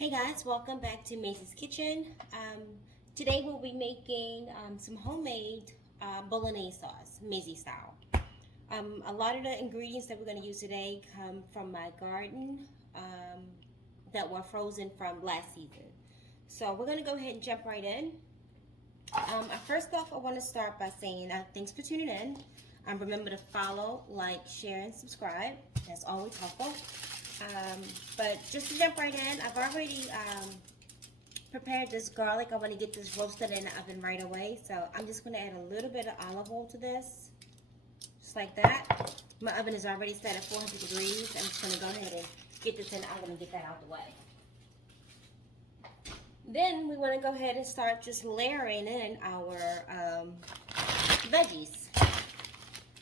Hey guys, welcome back to Maisie's Kitchen. Today we'll be making some homemade Bolognese sauce, Maysie style. A lot of the ingredients that we're going to use today come from my garden that were frozen from last season. So we're going to go ahead and jump right in. First off, I want to start by saying thanks for tuning in. Remember to follow, like, share, and subscribe. That's always helpful. But just to jump right in, I've already prepared this garlic. I want to get this roasted in the oven right away. So I'm just going to add a little bit of olive oil to this. Just like that. My oven is already set at 400 degrees. I'm just going to go ahead and get this in the oven and get that out the way. Then we want to go ahead and start just layering in our veggies.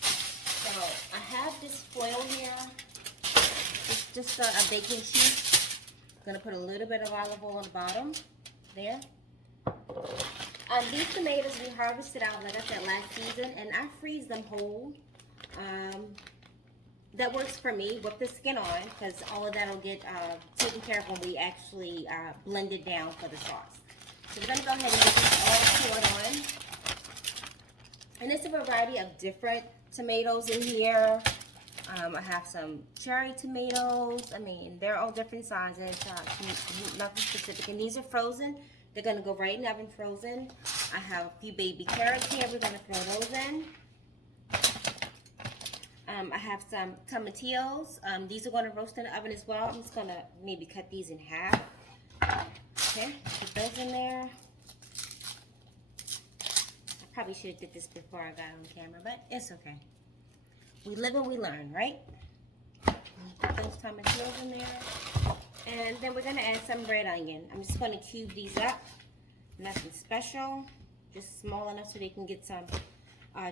So I have this foil here. It's just a baking sheet. I'm going to put a little bit of olive oil on the bottom there. These tomatoes we harvested out, like I said, last season, and I freeze them whole. That works for me with the skin on, because all of that will get taken care of when we actually blend it down for the sauce. So we're going to go ahead and get this all poured on. And there's a variety of different tomatoes in here. I have some cherry tomatoes. I mean, they're all different sizes, nothing specific. And these are frozen. They're going to go right in the oven frozen. I have a few baby carrots here. We're going to throw those in. I have some tomatillos. These are going to roast in the oven as well. I'm just going to maybe cut these in half. Okay, put those in there. I probably should have did this before I got on camera, but it's okay. We live and we learn, right? Put those tomatillos in there. And then we're going to add some red onion. I'm just going to cube these up. Nothing special. Just small enough so they can get some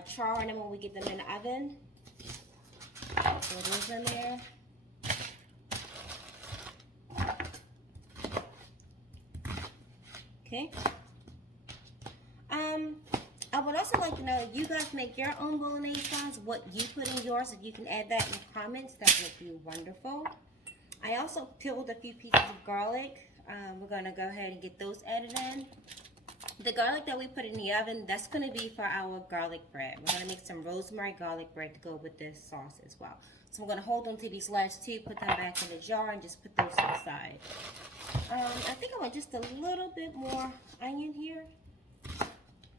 char in them when we get them in the oven. Throw those in there. Okay. I would also like to know if you guys make your own bolognese sauce, what you put in yours. If you can add that in the comments, that would be wonderful. I also peeled a few pieces of garlic. We're going to go ahead and get those added in. The garlic that we put in the oven, that's going to be for our garlic bread. We're going to make some rosemary garlic bread to go with this sauce as well. So I'm going to hold on to these last two, put them back in the jar, and just put those to the side. I think I want just a little bit more onion here.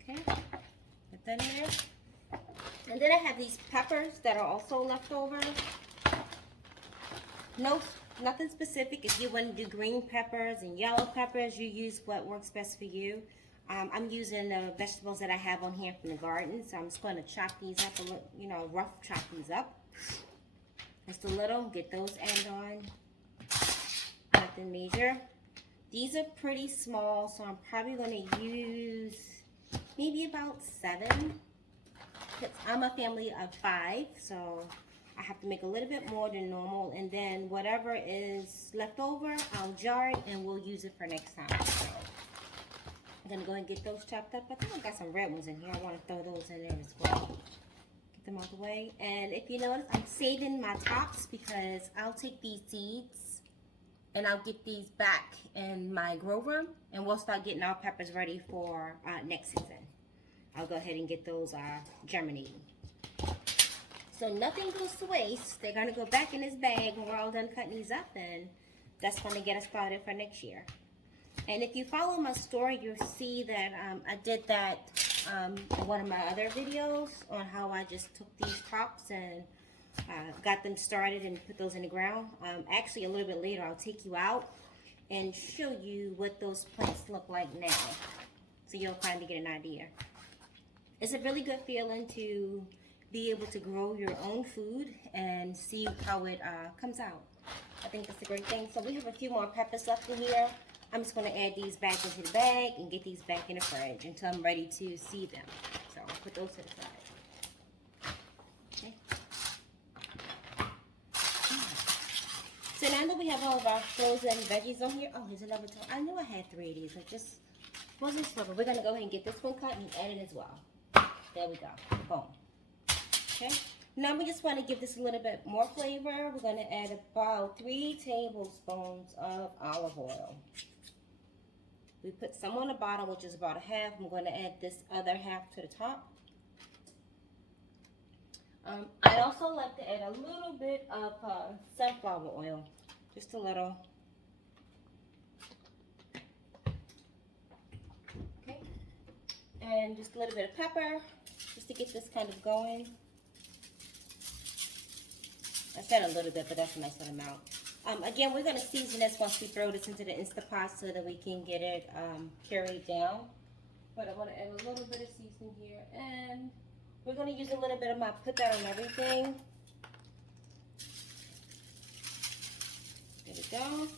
Okay, put that in there. And then I have these peppers that are also left over. Nothing specific. If you want to do green peppers and yellow peppers, you use what works best for you. I'm using the vegetables that I have on here from the garden, so I'm just going to chop these up a little, rough chop these up. Just a little, get those added on. Nothing major. These are pretty small, so I'm probably going to use maybe about 7. I'm a family of 5, so I have to make a little bit more than normal. And then whatever is left over, I'll jar it and we'll use it for next time. So I'm going to go ahead and get those chopped up. I think I got some red ones in here. I want to throw those in there as well. Get them out the way. And if you notice, I'm saving my tops because I'll take these seeds and I'll get these back in my grow room, and we'll start getting our peppers ready for next season. I'll go ahead and get those germinating. So nothing goes to waste. They're going to go back in this bag when we're all done cutting these up, and that's going to get us started for next year. And if you follow my story, you'll see that I did that in one of my other videos on how I just took these tops and got them started and put those in the ground. Actually, a little bit later, I'll take you out and show you what those plants look like now, so you'll kind of get an idea. It's a really good feeling to be able to grow your own food and see how it comes out. I think that's a great thing. So we have a few more peppers left in here. I'm just going to add these back into the bag and get these back in the fridge until I'm ready to see them. So I'll put those to the side. Okay. So now that we have all of our frozen veggies on here, oh, here's another time. I knew I had 3 of these. I just wasn't sure. But we're going to go ahead and get this one cut and add it as well. There we go. Boom. Okay. Now we just want to give this a little bit more flavor. We're going to add about 3 tablespoons of olive oil. We put some on the bottom, which is about a half. I'm going to add this other half to the top. I also like to add a little bit of sunflower oil, just a little. Okay, and just a little bit of pepper, just to get this kind of going. I said a little bit, but that's a nice little amount. Again, we're going to season this once we throw this into the Instapot so that we can get it carried down. But I want to add a little bit of seasoning here, and we're going to use a little bit of my put that on everything. There we go.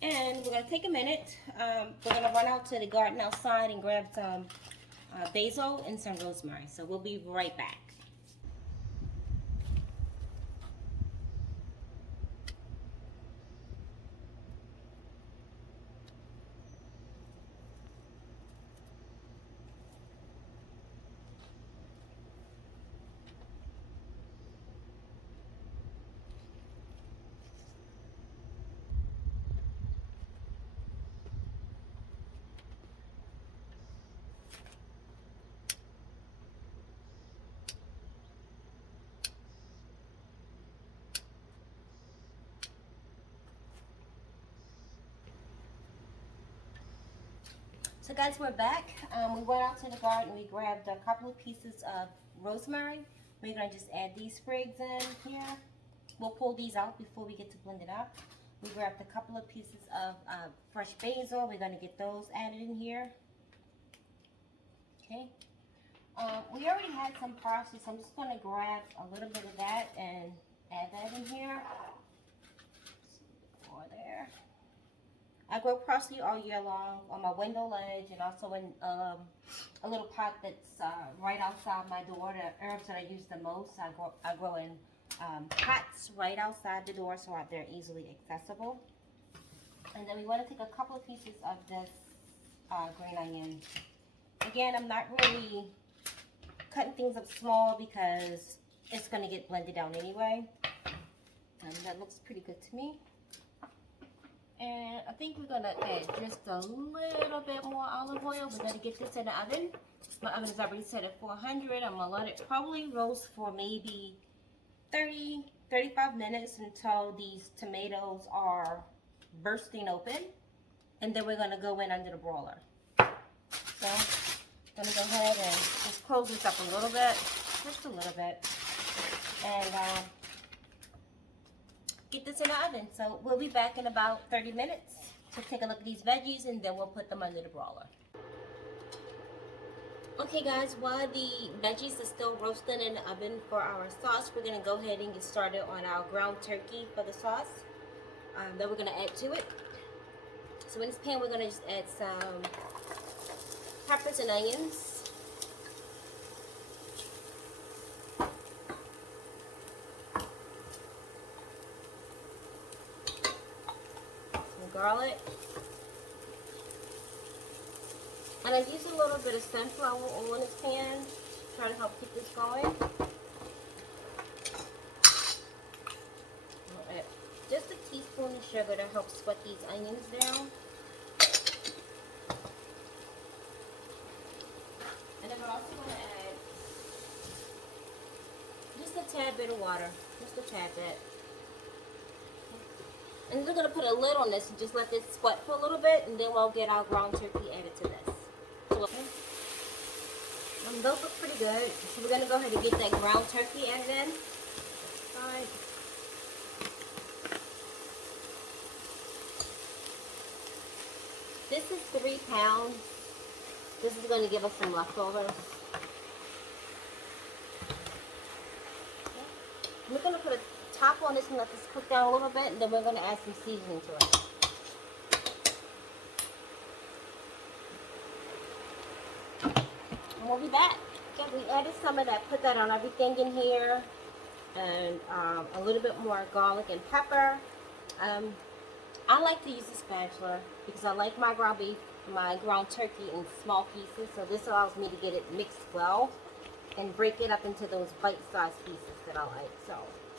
And we're going to take a minute. We're going to run out to the garden outside and grab some basil and some rosemary. So we'll be right back. So guys, we're back. We went out to the garden. We grabbed a couple of pieces of rosemary. We're going to just add these sprigs in here. We'll pull these out before we get to blend it up. We grabbed a couple of pieces of fresh basil. We're going to get those added in here. Okay. We already had some parsley, so I'm just going to grab a little bit of that and add that in here. More there. I grow parsley all year long on my window ledge and also in a little pot that's right outside my door. The herbs that I use the most, I grow in pots right outside the door so they're easily accessible. And then we want to take a couple of pieces of this green onion. Again, I'm not really cutting things up small because it's going to get blended down anyway. And that looks pretty good to me. And I think we're going to add just a little bit more olive oil. We're going to get this in the oven. My oven is already set at 400. I'm going to let it probably roast for maybe 30-35 minutes until these tomatoes are bursting open. And then we're going to go in under the broiler. So I'm going to go ahead and just close this up a little bit. Just a little bit. And get this in the oven. So we'll be back in about 30 minutes to take a look at these veggies, and then we'll put them under the broiler. Okay guys, while the veggies are still roasting in the oven for our sauce, we're going to go ahead and get started on our ground turkey for the sauce that we're going to add to it. So in this pan, we're going to just add some peppers and onions. Garlic, and I use a little bit of sunflower oil in this pan to try to help keep this going. I'll add just a teaspoon of sugar to help sweat these onions down. And then we're also going to add just a tad bit of water, just a tad bit. And we're going to put a lid on this and just let this sweat for a little bit, and then we'll get our ground turkey added to this. So, those look pretty good. So we're going to go ahead and get that ground turkey added in. Alright. This is 3 pounds. This is going to give us some leftovers. We're going to put a top on this and let this cook down a little bit, and then we're going to add some seasoning to it. And we'll be back. Okay, we added some of that, put that on everything in here, and a little bit more garlic and pepper. I like to use a spatula because I like my ground turkey in small pieces, so this allows me to get it mixed well. and break it up into those bite-sized pieces that I like. So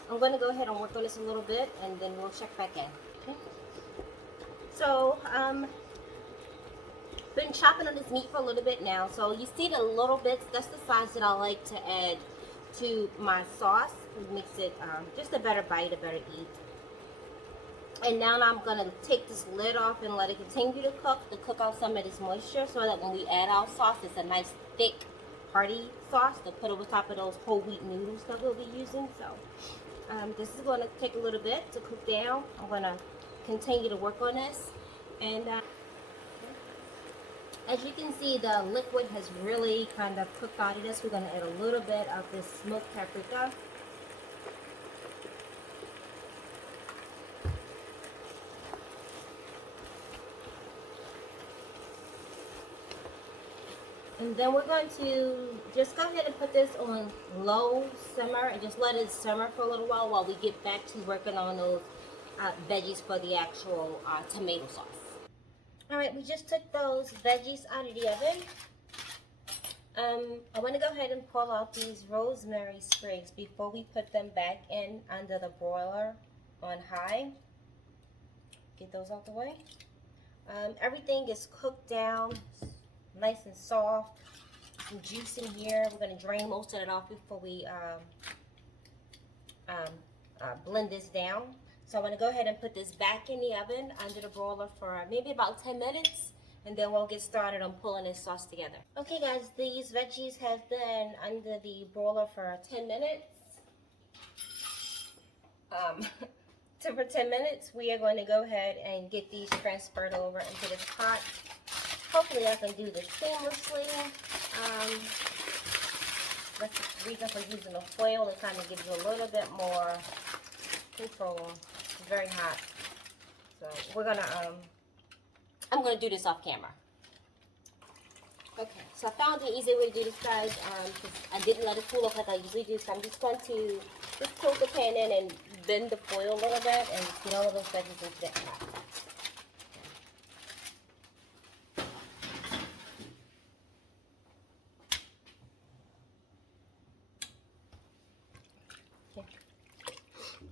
I'm going to go ahead and work on this a little bit, and then we'll check back in. Okay. So been chopping on this meat for a little bit now. So you see the little bits, that's the size that I like to add to my sauce. It makes it just a better bite, a better eat. And now I'm going to take this lid off and let it continue to cook out some of this moisture, so that when we add our sauce, it's a nice thick hearty sauce to put over top of those whole wheat noodles that we'll be using. So this is going to take a little bit to cook down. I'm going to continue to work on this, and as you can see, the liquid has really kind of cooked out of this. We're going to add a little bit of this smoked paprika. And then we're going to just go ahead and put this on low simmer and just let it simmer for a little while we get back to working on those veggies for the actual tomato sauce. Alright, we just took those veggies out of the oven. I want to go ahead and pull out these rosemary sprigs before we put them back in under the broiler on high. Get those out the way. Everything is cooked down, nice and soft. Some juice in here. We're going to drain most of it off before we blend this down. So I'm going to go ahead and put this back in the oven under the broiler for maybe about 10 minutes. And then we'll get started on pulling this sauce together. Okay guys, these veggies have been under the broiler for 10 minutes. For 10 minutes, we are going to go ahead and get these transferred over into this pot. Hopefully I can do this seamlessly. That's the reason for using the foil. It kind of gives you a little bit more control. It's very hot. So we're going to, I'm going to do this off camera. Okay, so I found an easy way to do this, guys, because I didn't let it cool off like I usually do. So I'm just going to just tilt the pan in and bend the foil a little bit and get all of those veggies into that pot.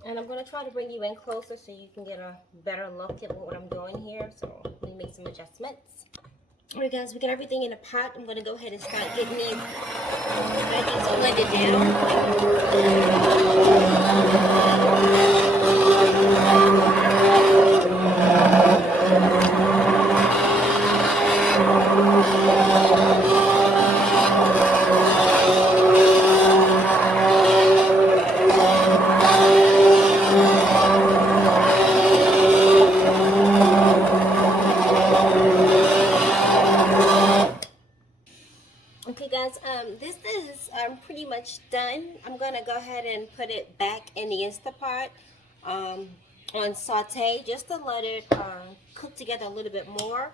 And I'm going to try to bring you in closer so you can get a better look at what I'm doing here. So let me make some adjustments. Alright guys, we got everything in a pot. I'm going to go ahead and start getting these veggies blended Okay guys, this is pretty much done. I'm going to go ahead and put it back in the Instapot on saute just to let it cook together a little bit more.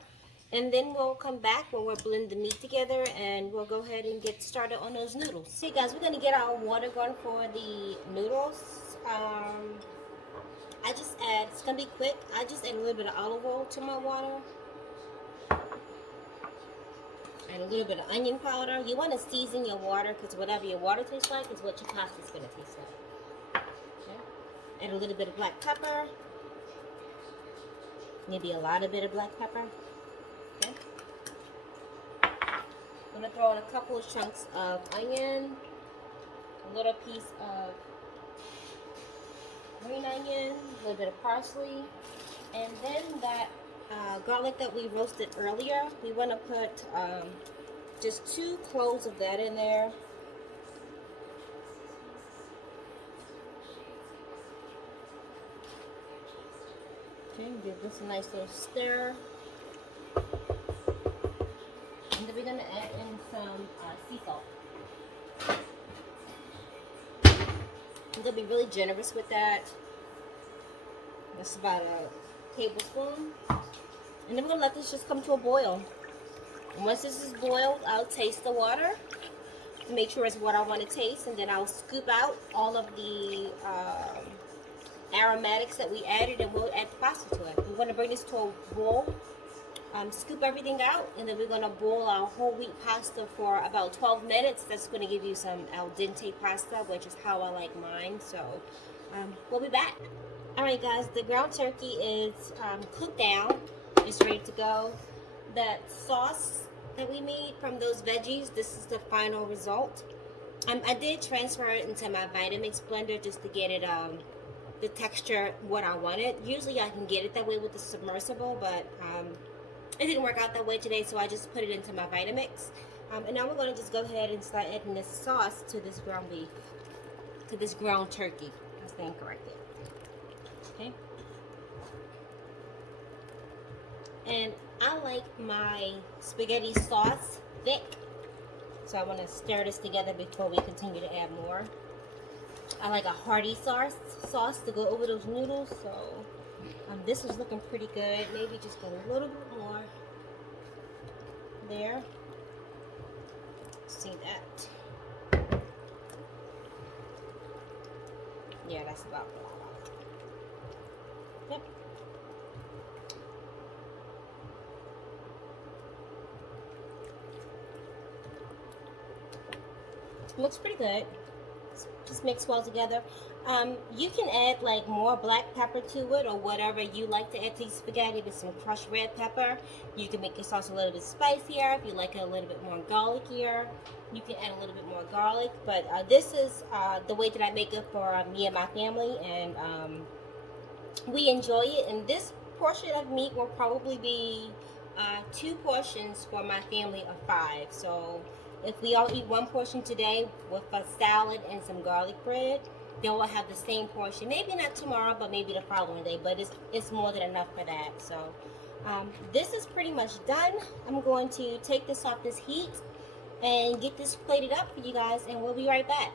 And then we'll come back when we're blending the meat together and we'll go ahead and get started on those noodles. See guys, we're going to get our water going for the noodles. I just add, it's going to be quick, I just add a little bit of olive oil to my water. And a little bit of onion powder. You want to season your water because whatever your water tastes like is what your pasta is going to taste like. Okay. Add a little bit of black pepper. Maybe a lot of bit of black pepper. Okay. I'm going to throw in a couple of chunks of onion. A little piece of green onion. A little bit of parsley. And then that garlic that we roasted earlier, we want to put just 2 cloves of that in there. Okay, give this a nice little stir. And then we're going to add in some sea salt. I'm going to be really generous with that. That's about a tablespoon. And then we're going to let this just come to a boil. And once this is boiled, I'll taste the water to make sure it's what I want to taste. And then I'll scoop out all of the aromatics that we added and we'll add the pasta to it. We're going to bring this to a boil Scoop everything out, and then we're gonna boil our whole wheat pasta for about 12 minutes. That's gonna give you some al dente pasta, which is how I like mine. So we'll be back. All right, guys, the ground turkey is cooked down. It's ready to go. That sauce that we made from those veggies, this is the final result. I did transfer it into my Vitamix blender just to get it the texture what I wanted. Usually I can get it that way with the submersible, but it didn't work out that way today, so I just put it into my Vitamix. And now we're going to just go ahead and start adding this sauce to this ground beef, to this ground turkey. I stand corrected. Okay. And I like my spaghetti sauce thick, so I want to stir this together before we continue to add more. I like a hearty sauce to go over those noodles, so this is looking pretty good. Maybe just a little bit more there. See that? Yeah, that's about what I like. Yep. Looks pretty good. Just mix well together. You can add like more black pepper to it or whatever you like to add to spaghetti with some crushed red pepper. You can make your sauce a little bit spicier. If you like it a little bit more garlickier, you can add a little bit more garlic. But this is the way that I make it for me and my family, and we enjoy it. And this portion of meat will probably be 2 portions for my family of 5. So if we all eat 1 portion today with a salad and some garlic bread, then we'll have the same portion. Maybe not tomorrow, but maybe the following day. But it's more than enough for that. So this is pretty much done. I'm going to take this off this heat and get this plated up for you guys, and we'll be right back.